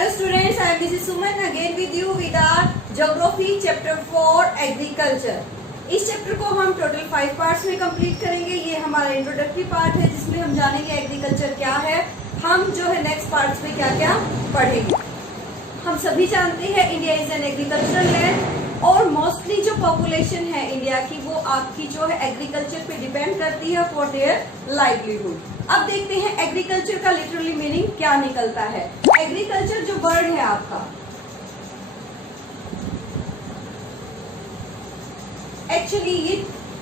Hello students, I am Mrs. Suman again with you with our Geography Chapter 4 Agriculture। इस chapter को हम total 5 parts में complete करेंगे। ये हमारा इंट्रोडक्टरी पार्ट है जिसमें हम जानेंगे एग्रीकल्चर क्या है, हम जो है नेक्स्ट पार्ट्स में क्या क्या पढ़ेंगे। हम सभी जानते हैं India is an agricultural land और मोस्टली जो पॉपुलेशन है इंडिया की वो आपकी जो है एग्रीकल्चर पे डिपेंड करती है फॉर देयर लाइवलीहुड। अब देखते हैं एग्रीकल्चर का लिटरली मीनिंग क्या निकलता है। एग्रीकल्चर जो वर्ड है आपका, एक्चुअली ये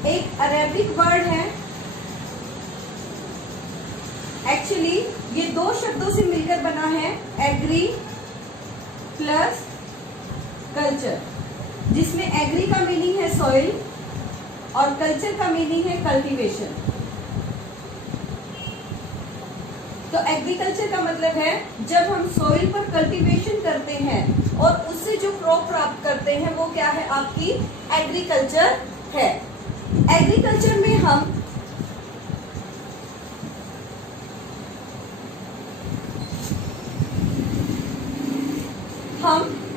एक अरेबिक वर्ड है। एक्चुअली ये दो शब्दों से मिलकर बना है, एग्री प्लस कल्चर, जिसमें एग्री का मीनिंग है सॉइल और कल्चर का मीनिंग है कल्टीवेशन। तो एग्रीकल्चर का मतलब है जब हम सॉइल पर कल्टीवेशन करते हैं और उससे जो क्रॉप प्राप्त करते हैं वो क्या है, आपकी एग्रीकल्चर है। एग्रीकल्चर में हम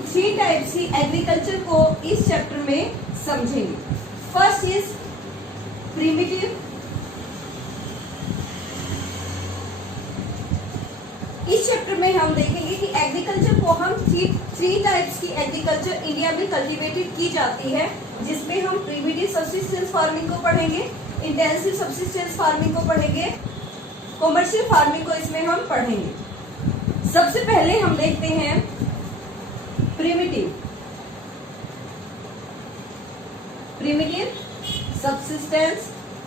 थ्री टाइप्स की एग्रीकल्चर को इस चैप्टर में समझेंगे। First is primitive. इस चैप्टर में हम देखेंगे कि एग्रीकल्चर को हम थ्री टाइप्स की एग्रीकल्चर इंडिया में कल्टीवेटेड की जाती है, जिसमें हम प्रिमिटिव सब्सिस्टेंस फार्मिंग को पढ़ेंगे, इंटेंसिव सब्सिस्टेंस फार्मिंग को पढ़ेंगे, कॉमर्शियल फार्मिंग को इसमें हम पढ़ेंगे। सबसे पहले हम देखते हैं प्रिमिटिव सब्सिस्टेंस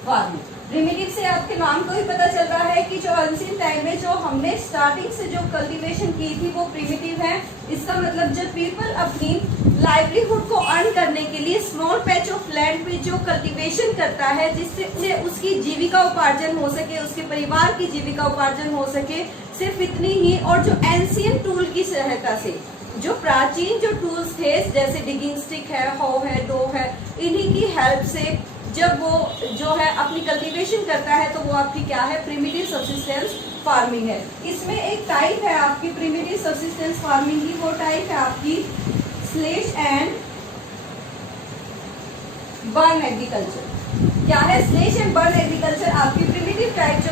फार्मिंग। प्रिमिटिव से आपके नाम को ही पता चल रहा है कि जो एंशिएंट टाइम में जो हमने स्टार्टिंग से जो कल्टीवेशन की थी वो प्रिमिटिव है। इसका मतलब जब पीपल अपनी लाइवलीहुड को अर्न करने के लिए स्मॉल पैच ऑफ लैंड पे जो कल्टीवेशन करता है, जिससे उसकी जीविका उपार्जन हो सके, उसके परिवार की जीविका उपार्जन हो सके, सिर्फ इतनी ही। और जो एंशिएंट टूल की सहायता से, जो प्राचीन जो टूल्स थे जैसे डिगिंग स्टिक है, हॉ है, डो है, इन्हीं की हेल्प से जब वो जो है अपनी कल्टीवेशन करता है तो वो आपकी क्या है, प्रिमिटिव सब्सिस्टेंस फार्मिंग है। इसमें एक टाइप है आपकी प्रिमिटिव सब्सिस्टेंस फार्मिंग की, वो टाइप है आपकी स्लेश एंड बर्न एग्रीकल्चर। क्या है स्लेश एंड बर्न एग्रीकल्चर? आपकी प्रिमिटिव टाइप जो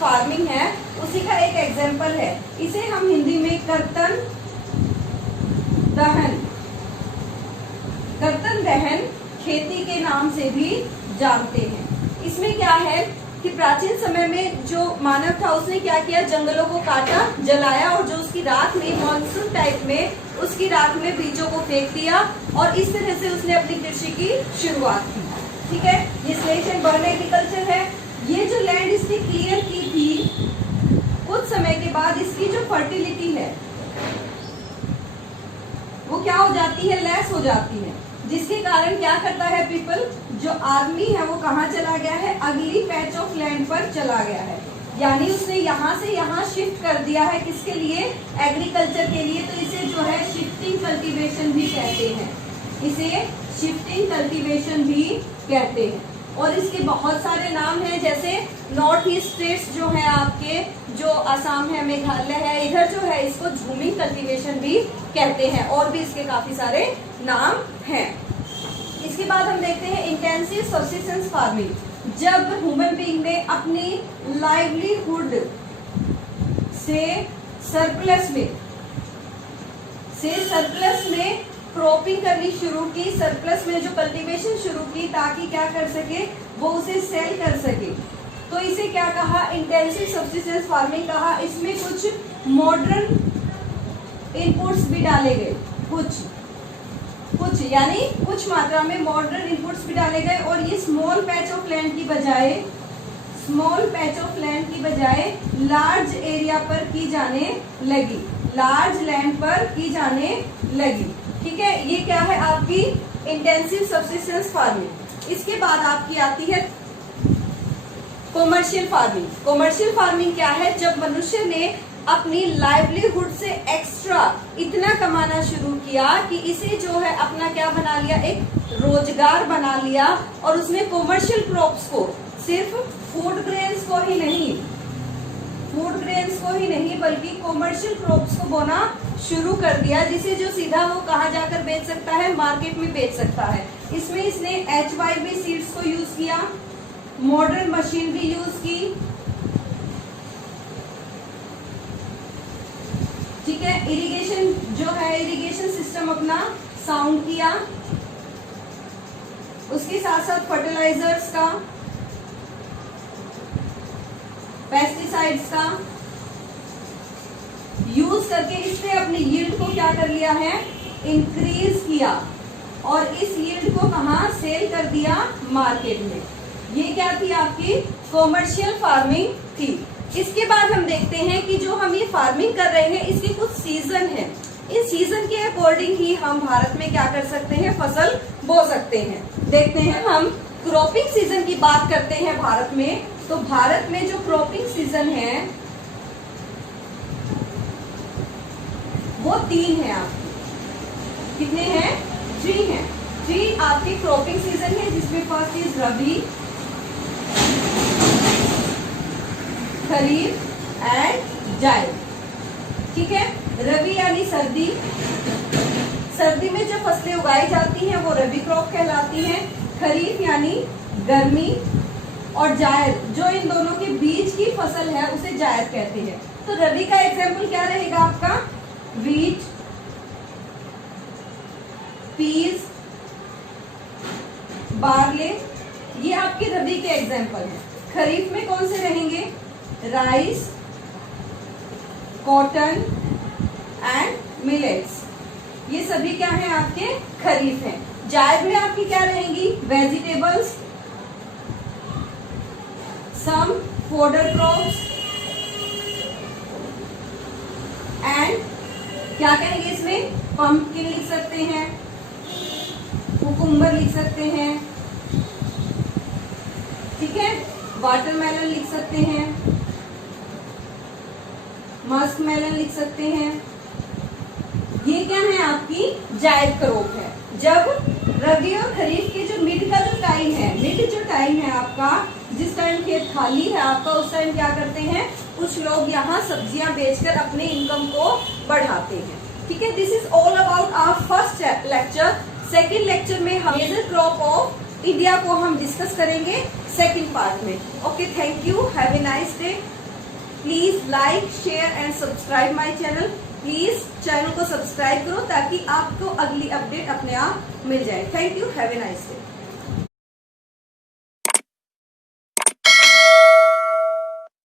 फार्मिंग है उसी का एक एग्जाम्पल है। इसे हम हिंदी में कर्तन दहन खेती के नाम से भी जानते हैं। इसमें क्या है कि प्राचीन समय में जो मानव था उसने क्या किया, जंगलों को काटा, जलाया और जो उसकी राख में मॉनसून टाइप में उसकी राख में बीजों को फेंक दिया और इस तरह से उसने अपनी कृषि की शुरुआत की। ठीक है, ये स्लेश एंड बर्न एग्रीकल्चर है। ये जो लैंड इसने क्लियर की थी, कुछ समय के बाद इसकी जो फर्टिलिटी है वो क्या हो जाती है, लेस हो जाती है, जिसके कारण क्या करता है पीपल, जो आदमी है वो कहाँ चला गया है, अगली पैच ऑफ लैंड पर चला गया है। यानी उसने यहाँ से यहाँ शिफ्ट कर दिया है, किसके लिए, एग्रीकल्चर के लिए। तो इसे जो है शिफ्टिंग कल्टीवेशन भी कहते हैं, इसे शिफ्टिंग कल्टीवेशन भी कहते हैं। और इसके बहुत सारे नाम हैं, जैसे नॉर्थ ईस्ट स्टेट्स जो है आपके, जो असम है, मेघालय है, इधर जो है इसको झूमिंग कल्टीवेशन भी कहते हैं, और भी इसके काफी सारे नाम हैं। इसके बाद हम देखते हैं इंटेंसिव सब्सिस्टेंस फार्मिंग। जब ह्यूमन बीइंग ने अपनी लाइवलीहुड से सरप्लस में क्रॉपिंग करनी शुरू की, सरप्लस में जो कल्टीवेशन शुरू की, ताकि क्या कर सके, वो उसे सेल कर सके, तो इसे क्या कहा, इंटेंसिव सब्सिस्टेंस फार्मिंग कहा। इसमें कुछ मॉडर्न इनपुट्स भी डाले गए, कुछ यानी कुछ मात्रा में मॉडर्न इनपुट्स भी डाले गए, और ये स्मॉल पैच ऑफ लैंड की बजाय लार्ज एरिया पर की जाने लगी, लार्ज लैंड पर की जाने लगी। ठीक है, ये क्या है आपकी इंटेंसिव सब्सिस्टेंस फार्मिंग। इसके बाद आपकी आती है कॉमर्शियल फार्मिंग। कॉमर्शियल फार्मिंग क्या है, जब मनुष्य ने अपनी लाइवलीहुड से एक्स्ट्रा इतना कमाना शुरू किया कि इसे जो है अपना क्या बना लिया, एक रोजगार बना लिया, और उसने कॉमर्शियल क्रॉप्स को, सिर्फ फूड ग्रेन्स को ही नहीं, फूड ग्रेन्स को ही नहीं बल्कि कॉमर्शियल क्रॉप्स को बोना शुरू कर दिया, जिसे जो सीधा वो कहाँ जाकर बेच सकता है, मार्केट में बेच सकता है। इसमें इसने HYB सीड्स को यूज किया, मॉडर्न मशीनरी यूज की, ठीक है। इरिगेशन जो है, इरिगेशन सिस्टम अपना साउंड किया, उसके साथ साथ फर्टिलाइजर्स का, पेस्टिसाइड्स का यूज करके इसने अपनी यील्ड को क्या कर लिया है, इंक्रीज किया, और इस यील्ड को कहाँ सेल कर दिया, मार्केट में। ये क्या थी, आपकी कॉमर्शियल फार्मिंग थी। इसके बाद हम देखते हैं कि जो हम ये फार्मिंग कर रहे हैं इसके कुछ सीजन है, इस सीजन के अकॉर्डिंग ही हम भारत में क्या कर सकते हैं, फसल बो सकते हैं। देखते हैं, हम क्रॉपिंग सीजन की बात करते हैं भारत में, तो भारत में जो क्रॉपिंग सीजन है वो 3 है आपके। कितने हैं, 3 हैं। 3 आपके क्रॉपिंग सीजन है, जिसमें first is rabi, kharif and जायद, ठीक है। रबी यानी सर्दी, सर्दी में जो फसलें उगाई जाती हैं वो रबी क्रॉप कहलाती हैं। खरीफ यानी गर्मी, और जायद जो इन दोनों के बीच की फसल है उसे जायद कहते हैं। तो रबी का एग्जाम्पल क्या रहेगा आपका, वीट, पीज, बार्ले, ये आपके रबी के एग्जाम्पल हैं। खरीफ में कौन से रहेंगे, राइस, कॉटन एंड मिलेट्स, ये सभी क्या हैं, आपके खरीफ हैं। जायद में आपकी क्या रहेंगी, vegetables, some fodder crops and क्या कहेंगे इसमें, पंपकिन लिख सकते हैं, कुकुम्बर लिख सकते हैं, ठीक है, वाटरमेलन लिख सकते हैं, मस्क मेलन लिख सकते हैं। ये क्या है, आपकी जायद क्रॉप है। जब रबी और खरीफ के जो मिड का जो टाइम है, मिड जो टाइम है आपका, जिस टाइम खेत खाली है आपका, उस टाइम क्या करते हैं, कुछ लोग यहाँ सब्जियां बेचकर अपने इनकम को बढ़ाते हैं, ठीक है। This is all about our first lecture. Second lecture में हम मेजर क्रॉप ऑफ इंडिया को हम डिस्कस करेंगे सेकेंड पार्ट में। Okay, thank you, have a nice day. Please like, share and subscribe my channel. Please channel को subscribe करो ताकि आपको अगली अपडेट अपने आप मिल जाए। Thank you, have a nice day.